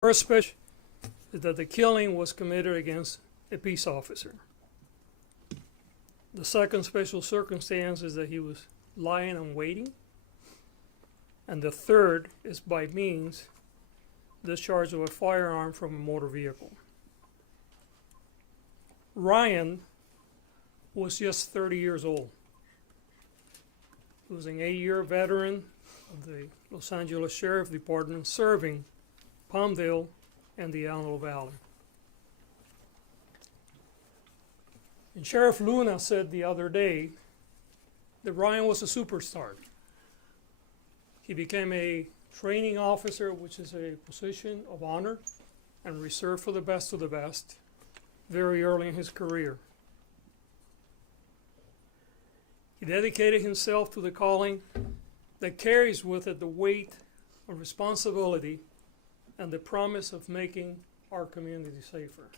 First special is that the killing was committed against a peace officer. The second special circumstance is that he was lying and waiting. And the third is by means discharge of a firearm from a motor vehicle. Ryan was just 30 years old. He was an 8-year veteran of the Los Angeles Sheriff Department serving Palmdale and the Antelope Valley. And Sheriff Luna said the other day that Ryan was a superstar. He became a training officer, which is a position of honor and reserved for the best of the best, very early in his career. He dedicated himself to the calling that carries with it the weight of responsibility and the promise of making our community safer.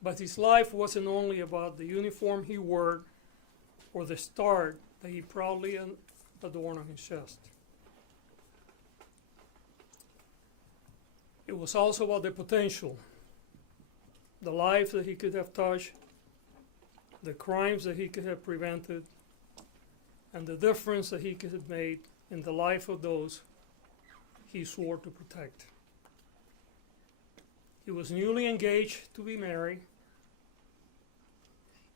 But his life wasn't only about the uniform he wore or the star that he proudly adorned on his chest. It was also about the potential, the lives that he could have touched, the crimes that he could have prevented, and the difference that he could have made in the life of those he swore to protect. He was newly engaged to be married.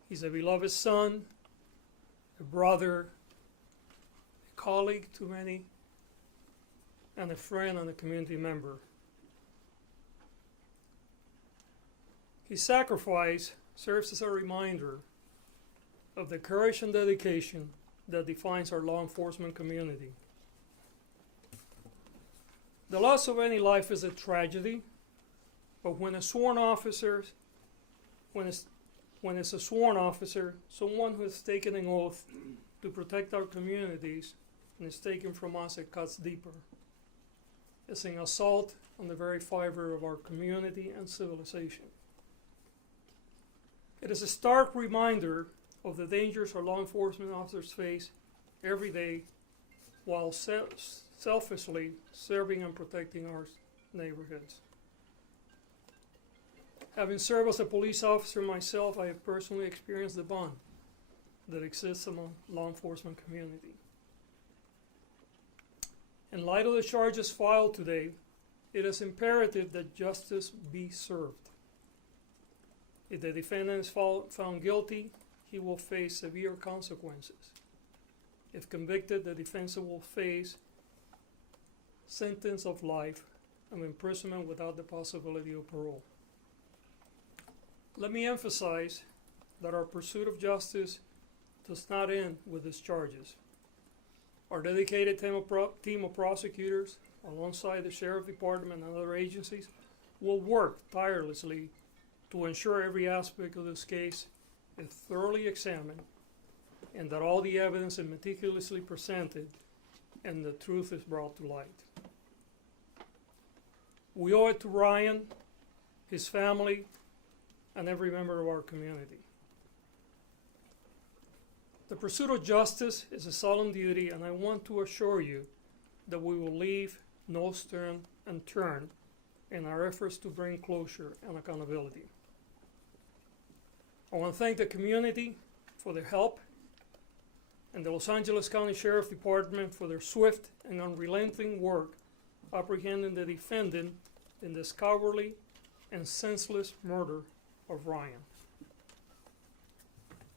He's a beloved son, a brother, a colleague to many, and a friend and a community member. His sacrifice serves as a reminder of the courage and dedication that defines our law enforcement community. The loss of any life is a tragedy, but when it's a sworn officer, someone who has taken an oath to protect our communities and is taken from us, it cuts deeper. It's an assault on the very fiber of our community and civilization. It is a stark reminder of the dangers our law enforcement officers face every day while selfishly serving and protecting our neighborhoods. Having served as a police officer myself, I have personally experienced the bond that exists among law enforcement community. In light of the charges filed today, it is imperative that justice be served. If the defendant is found guilty, he will face severe consequences. If convicted, the defendant will face sentence of life and imprisonment without the possibility of parole. Let me emphasize that our pursuit of justice does not end with these charges. Our dedicated team of prosecutors, alongside the Sheriff Department and other agencies, will work tirelessly to ensure every aspect of this case is thoroughly examined and that all the evidence is meticulously presented and the truth is brought to light. We owe it to Ryan, his family, and every member of our community. The pursuit of justice is a solemn duty, and I want to assure you that we will leave no stone unturned in our efforts to bring closure and accountability. I want to thank the community for their help and the Los Angeles County Sheriff Department for their swift and unrelenting work apprehending the defendant in this cowardly and senseless murder of Ryan.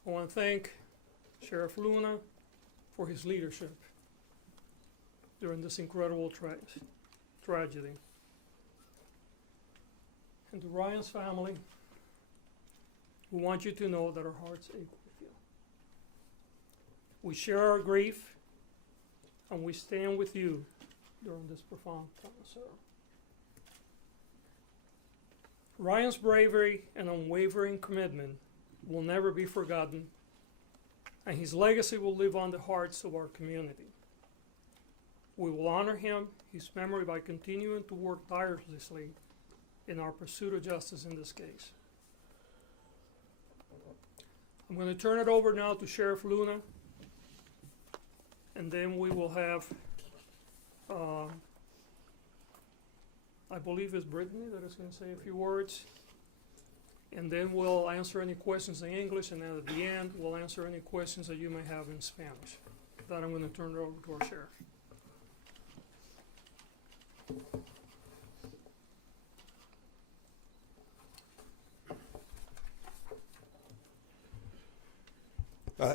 I want to thank Sheriff Luna for his leadership during this incredible tragedy. And to Ryan's family, we want you to know that our hearts ache with you. We share our grief and we stand with you during this profound time of sorrow. Ryan's bravery and unwavering commitment will never be forgotten, and his legacy will live on the hearts of our community. We will honor his memory by continuing to work tirelessly in our pursuit of justice in this case. I'm going to turn it over now to Sheriff Luna, and then we will have I believe it's Brittany that is going to say a few words. And then we'll answer any questions in English, and then at the end, we'll answer any questions that you may have in Spanish. With that, I'm going to turn it over to our sheriff.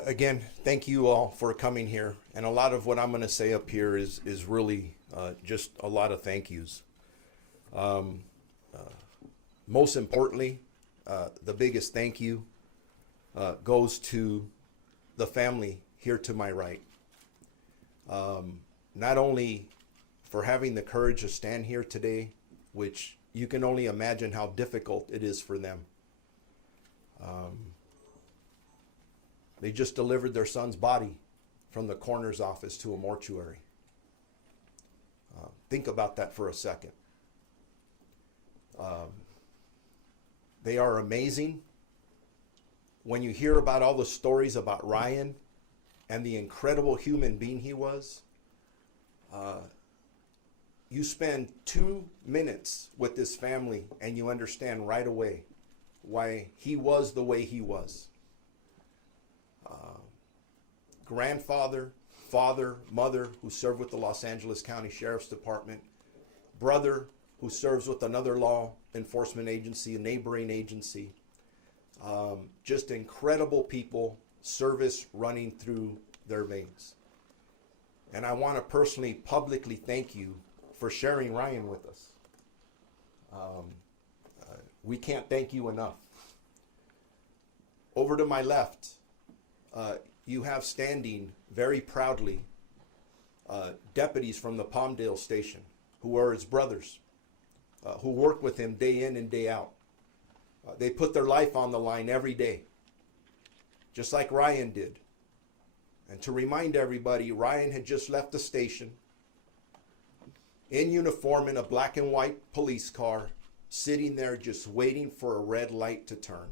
Again, thank you all for coming here. And a lot of what I'm going to say up here is really just a lot of thank yous. Most importantly, the biggest thank you goes to the family here to my right. Not only for having the courage to stand here today, which you can only imagine how difficult it is for them. They just delivered their son's body from the coroner's office to a mortuary. Think about that for a second. They are amazing. When you hear about all the stories about Ryan and the incredible human being he was, you spend 2 minutes with this family and you understand right away why he was the way he was. Grandfather, father, mother who served with the Los Angeles County Sheriff's Department, brother who serves with another law enforcement agency, a neighboring agency. Just incredible people, service running through their veins. And I want to personally, publicly thank you for sharing Ryan with us. We can't thank you enough. Over to my left, you have standing very proudly deputies from the Palmdale station who are his brothers, who work with him day in and day out. They put their life on the line every day, just like Ryan did. And to remind everybody, Ryan had just left the station in uniform in a black and white police car, sitting there just waiting for a red light to turn.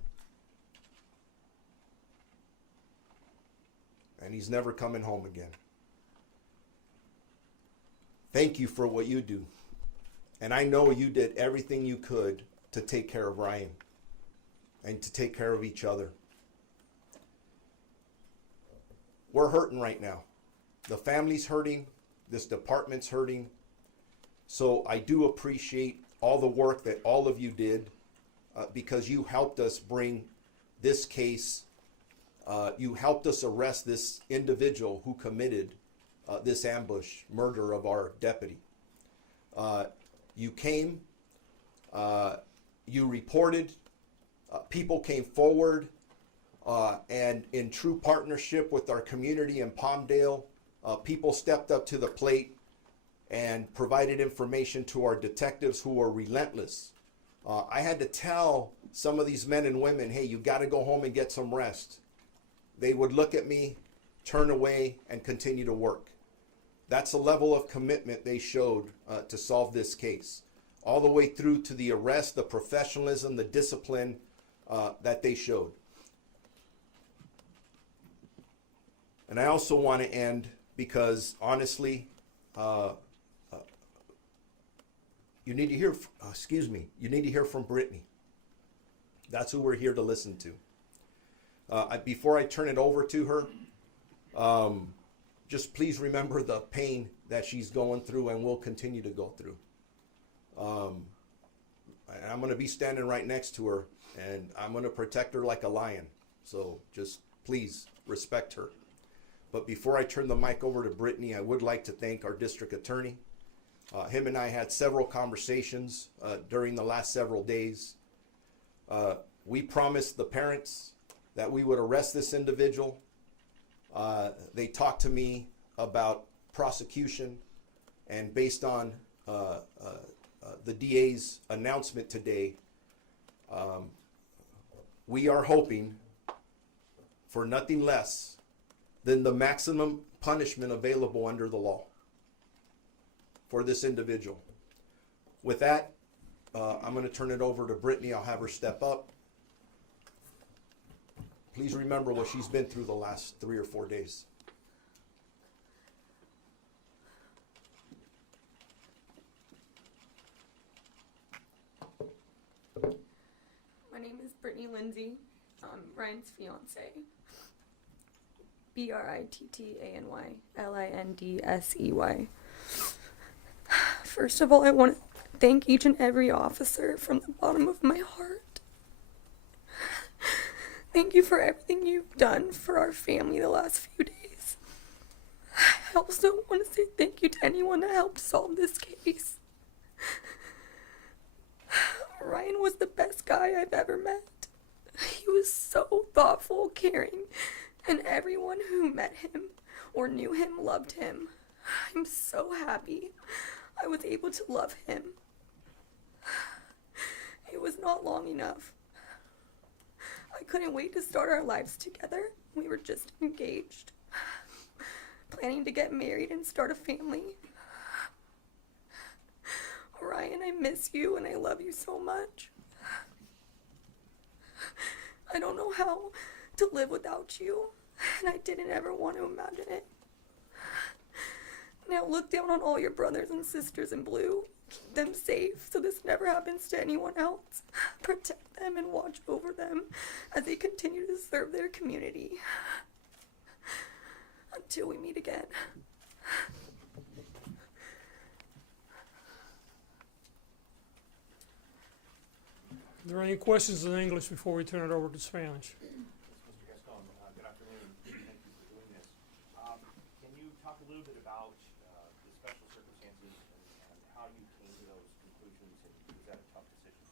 And he's never coming home again. Thank you for what you do. And I know you did everything you could to take care of Ryan and to take care of each other. We're hurting right now. The family's hurting. This department's hurting. So I do appreciate all the work that all of you did because you helped us bring this case. You helped us arrest this individual who committed this ambush, murder of our deputy. You came, you reported, people came forward, and in true partnership with our community in Palmdale, people stepped up to the plate and provided information to our detectives who were relentless. I had to tell some of these men and women, hey, you got to go home and get some rest. They would look at me, turn away, and continue to work. That's the level of commitment they showed to solve this case. All the way through to the arrest, the professionalism, the discipline that they showed. And I also want to end because, honestly, you need to hear, you need to hear from Brittany. That's who we're here to listen to. Before I turn it over to her, just please remember the pain that she's going through and will continue to go through. I'm going to be standing right next to her, and I'm going to protect her like a lion. So just please respect her. But before I turn the mic over to Brittany, I would like to thank our district attorney. Him and I had several conversations during the last several days. We promised the parents that we would arrest this individual. They talked to me about prosecution, and based on the DA's announcement today, we are hoping for nothing less than the maximum punishment available under the law for this individual. With that, I'm going to turn it over to Brittany. I'll have her step up. Please remember what she's been through the last 3 or 4 days. Brittany Lindsay, Ryan's fiance. BRITTANYLINDSEY. First of all, I want to thank each and every officer from the bottom of my heart. Thank you for everything you've done for our family the last few days. I also want to say thank you to anyone that helped solve this case. Ryan was the best guy I've ever met. He was so thoughtful, caring, and everyone who met him or knew him loved him. I'm so happy I was able to love him. It was not long enough. I couldn't wait to start our lives together. We were just engaged, planning to get married and start a family. Ryan, I miss you and I love you so much. I don't know how to live without you, and I didn't ever want to imagine it. Now look down on all your brothers and sisters in blue. Keep them safe so this never happens to anyone else. Protect them and watch over them as they continue to serve their community. Until we meet again. Are there any questions in English before we turn it over to Spanish? Mr. Gascón, good afternoon. Thank you for doing this. Can you talk a little bit about the special circumstances and how you came to those conclusions, and was that a tough decision?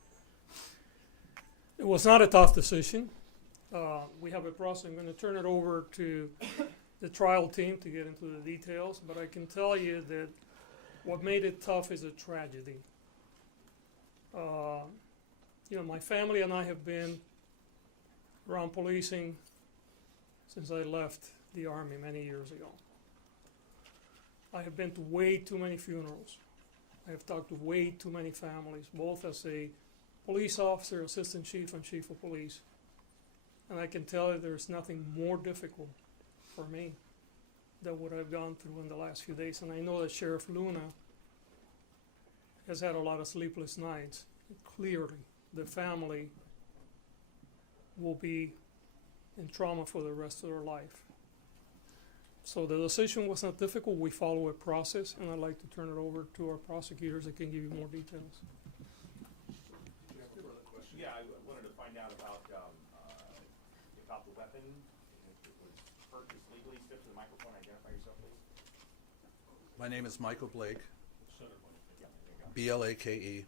It was not a tough decision. We have a process. I'm going to turn it over to the trial team to get into the details, but I can tell you that what made it tough is a tragedy. You know, my family and I have been around policing since I left the Army many years ago. I have been to way too many funerals. I have talked to way too many families, both as a police officer, assistant chief, and chief of police. And I can tell you there's nothing more difficult for me than what I've gone through in the last few days. And I know that Sheriff Luna has had a lot of sleepless nights. Clearly, the family will be in trauma for the rest of their life. So the decision was not difficult. We follow a process, and I'd like to turn it over to our prosecutors that can give you more details. Yeah, I wanted to find out about the weapon, if it was purchased legally. Step to the microphone, identify yourself, please. My name is Michael Blake, Yeah, there you go. Blake.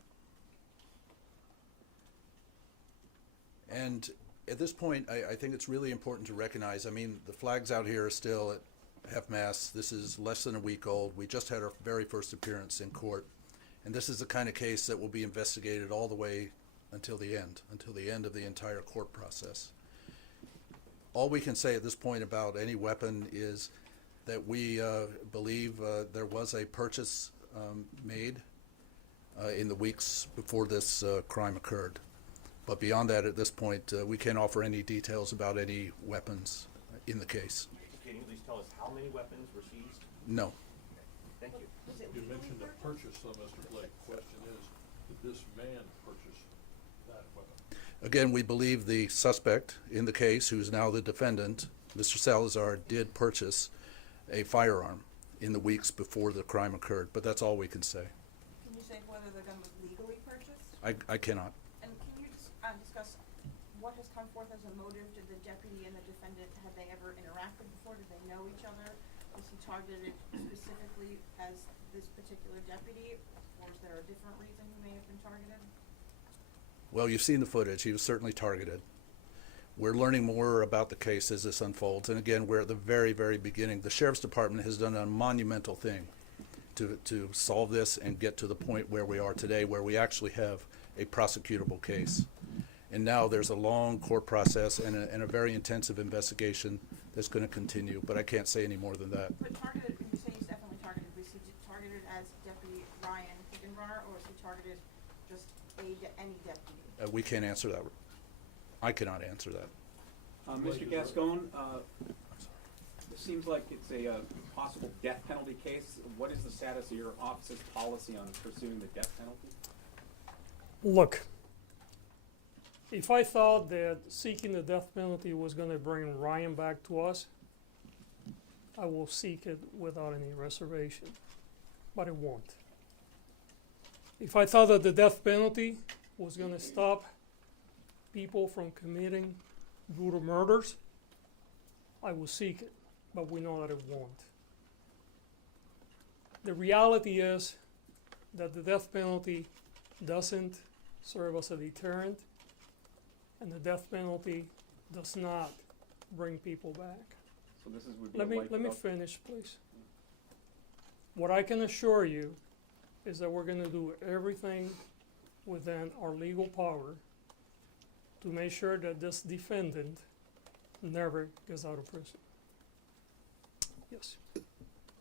And at this point, I think it's really important to recognize, I mean, the flags out here are still at half-mast. This is less than a week old. We just had our very first appearance in court. And this is the kind of case that will be investigated all the way until the end of the entire court process. All we can say at this point about any weapon is that we believe there was a purchase made in the weeks before this crime occurred. But beyond that, at this point, we can't offer any details about any weapons in the case. Can you at least tell us how many weapons were seized? No. Thank you. You mentioned a purchase, though, Mr. Blake. Question is, did this man purchase that weapon? Again, we believe the suspect in the case, who's now the defendant, Mr. Salazar, did purchase a firearm in the weeks before the crime occurred, but that's all we can say. Can you say whether the gun was legally purchased? I cannot. And can you discuss what has come forth as a motive? Did the deputy and the defendant, had they ever interacted before? Did they know each other? Was he targeted specifically as this particular deputy, or is there a different reason he may have been targeted? Well, you've seen the footage. He was certainly targeted. We're learning more about the case as this unfolds. And again, we're at the very, very beginning. The Sheriff's Department has done a monumental thing to solve this and get to the point where we are today, where we actually have a prosecutable case. And now there's a long court process and a very intensive investigation that's going to continue, but I can't say any more than that. But targeted, when you say he's definitely targeted, was he targeted as Deputy Ryan Higginrunner, or was he targeted just any deputy? We can't answer that. I cannot answer that. Mr. Gascón, it seems like it's a possible death penalty case. What is the status of your office's policy on pursuing the death penalty? Look, If I thought that seeking the death penalty was going to bring Ryan back to us, I will seek it without any reservation, but it won't. If I thought that the death penalty was going to stop people from committing brutal murders, I will seek it, but we know that it won't. The reality is that the death penalty doesn't serve as a deterrent, and the death penalty does not bring people back. So this would be Let me finish, please. What I can assure you is that we're going to do everything within our legal power to make sure that this defendant never gets out of prison. Yes.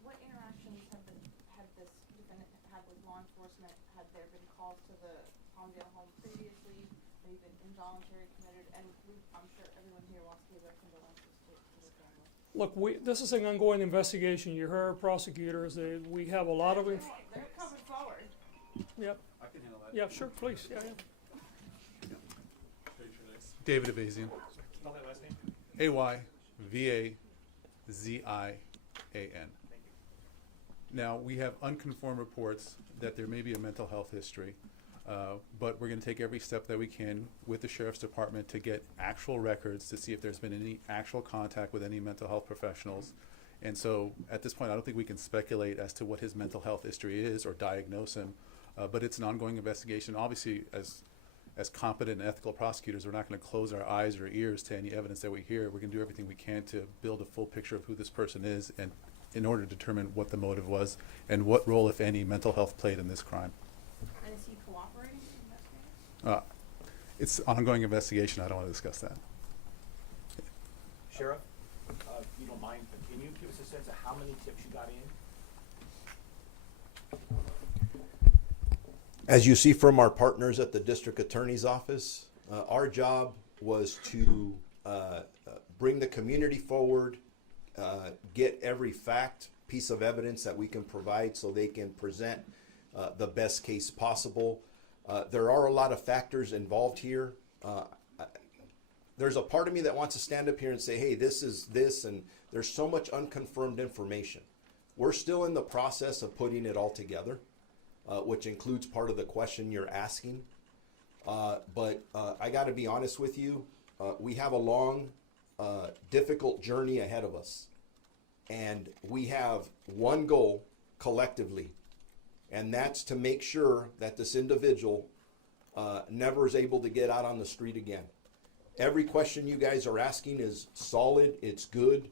What interactions had this defendant had with law enforcement? Had there been calls to the Palmdale home previously? Have you been involuntary committed? And I'm sure everyone here wants to give their condolences to the family. Look, this is an ongoing investigation. You heard prosecutors. We have a lot of. They're coming forward. Yep. I can handle that. Yeah. Sure. Please. Yeah. State your name. David Avazian. Spell that last name. Ayvazian. Now, we have unconfirmed reports that there may be a mental health history, but we're going to take every step that we can with the Sheriff's Department to get actual records to see if there's been any actual contact with any mental health professionals. And so at this point, I don't think we can speculate as to what his mental health history is or diagnose him, but it's an ongoing investigation. Obviously, as competent and ethical prosecutors, we're not going to close our eyes or ears to any evidence that we hear. We're going to do everything we can to build a full picture of who this person is, and in order to determine what the motive was and what role, if any, mental health played in this crime. And is he cooperating with investigators? It's an ongoing investigation. I don't want to discuss that. Sheriff, if you don't mind, can you give us a sense of how many tips you got in? As you see from our partners at the district attorney's office, our job was to bring the community forward, get every fact, piece of evidence that we can provide so they can present the best case possible. There are a lot of factors involved here. There's a part of me that wants to stand up here and say, hey, this is this, and there's so much unconfirmed information. We're still in the process of putting it all together, which includes part of the question you're asking. But I got to be honest with you, we have a long, difficult journey ahead of us. And we have one goal collectively, and that's to make sure that this individual never is able to get out on the street again. Every question you guys are asking is solid, it's good.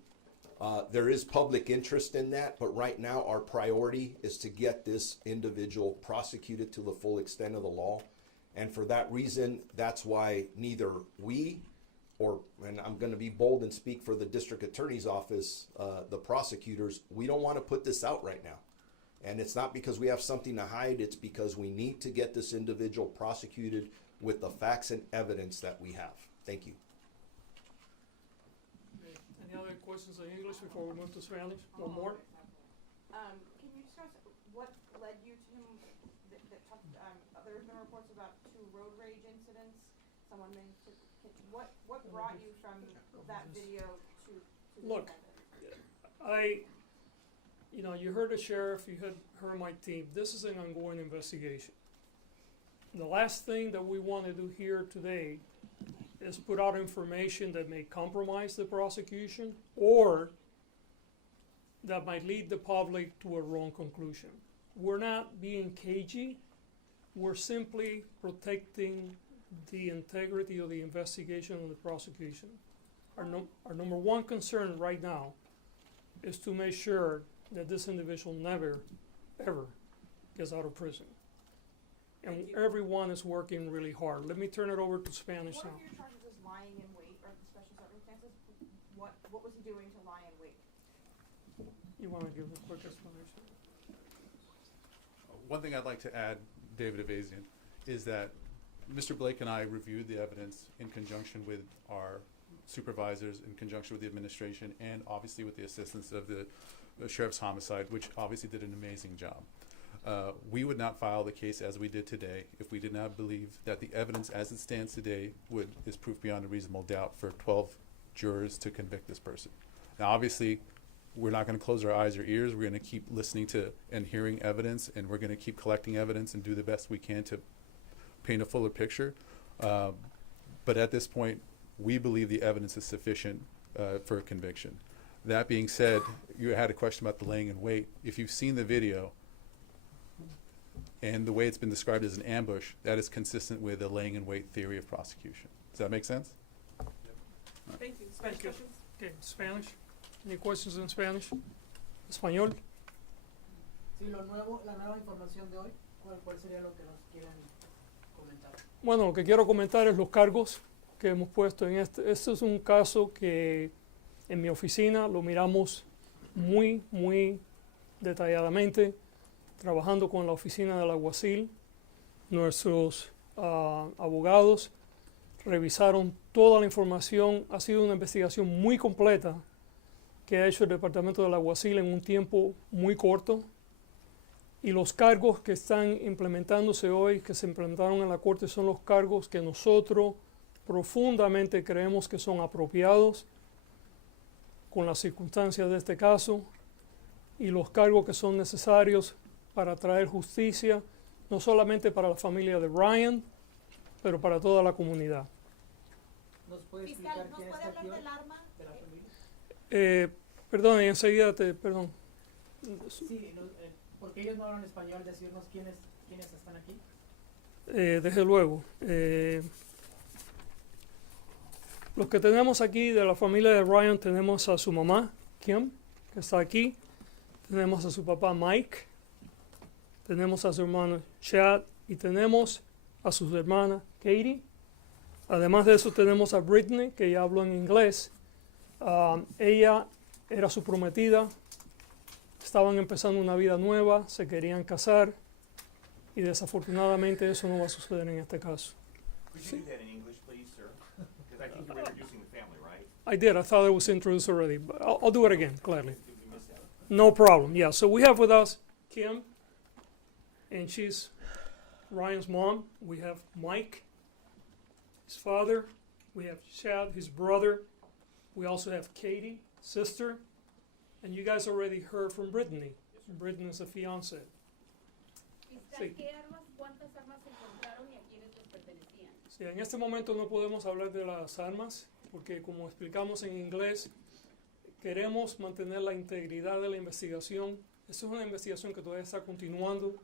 There is public interest in that, but right now our priority is to get this individual prosecuted to the full extent of the law. And for that reason, that's why neither we and I'm going to be bold and speak for the district attorney's office, the prosecutors, we don't want to put this out right now. And it's not because we have something to hide, it's because we need to get this individual prosecuted with the facts and evidence that we have. Thank you. Okay. Any other questions in English before we move to Spanish? One more? Can you discuss what led you to him? There's been reports about 2 road rage incidents. Someone managed to. What brought you from that video to the Look, defendant? you heard the sheriff, you heard my team. This is an ongoing investigation. The last thing that we want to do here today is put out information that may compromise the prosecution or that might lead the public to a wrong conclusion. We're not being cagey. We're simply protecting the integrity of the investigation and the prosecution. Our number one concern right now is to make sure that this individual never, ever gets out of prison. And everyone is working really hard. Let me turn it over to Spanish One now. of your charges is lying in wait or the special circumstances. What was he doing to lie in wait? You want to give a quick explanation? One thing I'd like to add, David Avazian, is that Mr. Blake and I reviewed the evidence in conjunction with our supervisors, in conjunction with the administration, and obviously with the assistance of the Sheriff's Homicide, which obviously did an amazing job. We would not file the case as we did today if we did not believe that the evidence as it stands today is proof beyond a reasonable doubt for 12 jurors to convict this person. Now, obviously, we're not going to close our eyes or ears. We're going to keep listening to and hearing evidence, and we're going to keep collecting evidence and do the best we can to paint a fuller picture. But at this point, we believe the evidence is sufficient for a conviction. That being said, you had a question about the laying in wait. If you've seen the video and the way it's been described as an ambush, that is consistent with the laying in wait theory of prosecution. Does that make sense? Thank you. Spanish you. questions? Okay, Spanish. Any questions in Spanish? Español. Sí, la nueva información de hoy, ¿cuál sería lo que nos quieren comentar? Bueno, lo que quiero comentar es los cargos que hemos puesto en este. Este es un caso que en mi oficina lo miramos muy detalladamente, trabajando con la oficina del alguacil. Nuestros abogados revisaron toda la información. Ha sido una investigación muy completa que ha hecho el departamento del alguacil en un tiempo muy corto. Y los cargos que están implementándose hoy, que se implementaron en la corte, son los cargos que nosotros profundamente creemos que son apropiados con las circunstancias de este caso y los cargos que son necesarios para traer justicia, no solamente para la familia de Ryan, pero para toda la comunidad. ¿Nos puede Fiscal, explicar ¿nos quién puede está aquí hablar hoy del arma? de la familia? Perdón, y enseguida perdón. Sí, porque ellos no hablan español, decirnos quiénes están aquí. Desde luego. Los que tenemos aquí de la familia de Ryan, tenemos a su mamá, Kim, que está aquí. Tenemos a su papá, Mike. Tenemos a su hermano, Chad. Y tenemos a sus hermanas, Katie. Además de eso, tenemos a Brittany, que ya habló en inglés. Ella era su prometida. Estaban empezando una vida nueva, se querían casar. Y desafortunadamente eso no va a suceder en este caso. Could you do that in English, please, sir? Because I think you were introducing the family, right? I did. I thought it was introduced already, but I'll do it again, gladly. Did we miss that? No problem. Yeah, so we have with us Kim, and she's Ryan's mom. We have Mike, his father. We have Chad, his brother. We also have Katie, sister. And you guys already heard from Brittany. Brittany is a fiance. Sí. ¿Cuántas armas encontraron y a quiénes les pertenecían? Sí, en este momento no podemos hablar de las armas, porque como explicamos en inglés, queremos mantener la integridad de la investigación. Esta es una investigación que todavía está continuando.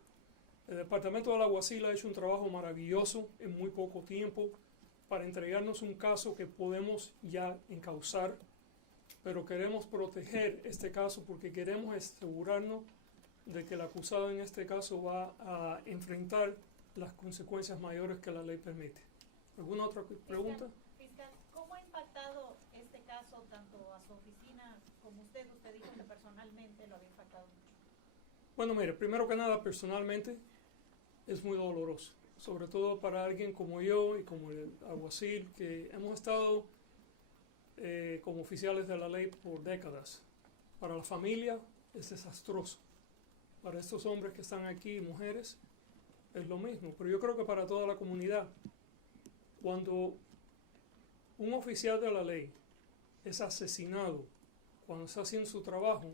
El Departamento del Alguacil ha hecho un trabajo maravilloso en muy poco tiempo para entregarnos un caso que podemos ya encauzar, pero queremos proteger este caso porque queremos asegurarnos de que el acusado en este caso va a enfrentar las consecuencias mayores que la ley permite. ¿Alguna otra pregunta? Fiscal, ¿cómo ha impactado este caso tanto a su oficina como usted? Usted dijo que personalmente lo había impactado mucho. Bueno, mire, primero que nada, personalmente es muy doloroso, sobre todo para alguien como yo y como el alguacil, que hemos estado como oficiales de la ley por décadas. Para la familia es desastroso. Para estos hombres que están aquí y mujeres es lo mismo, pero yo creo que para toda la comunidad, cuando un oficial de la ley es asesinado cuando está haciendo su trabajo,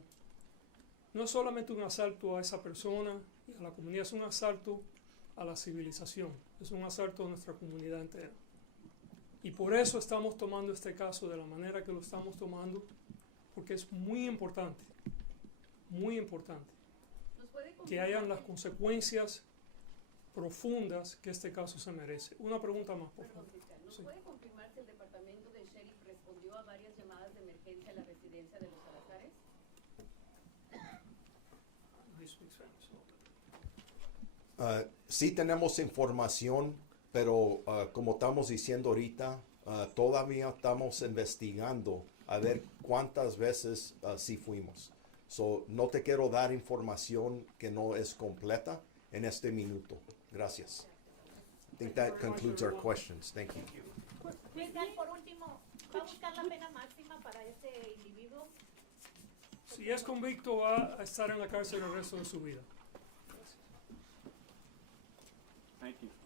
no es solamente un asalto a esa persona y a la comunidad, es un asalto a la civilización, es un asalto a nuestra comunidad entera. Y por eso estamos tomando este caso de la manera que lo estamos tomando, porque es muy importante que hayan las consecuencias profundas que este caso se merece. Una pregunta más, por favor. ¿Nos Sí. puede confirmar si el departamento del sheriff respondió a varias llamadas de emergencia a la residencia de los Salazares? Sí tenemos información, pero como estamos diciendo ahorita, todavía estamos investigando a ver cuántas veces sí fuimos. So, no te quiero dar información que no es completa en este minuto. Gracias. I think that concludes our questions. Thank you. Fiscal, por último, ¿va a buscar la pena máxima para este individuo? Si es convicto, va a estar en la cárcel el resto de su vida. Thank you.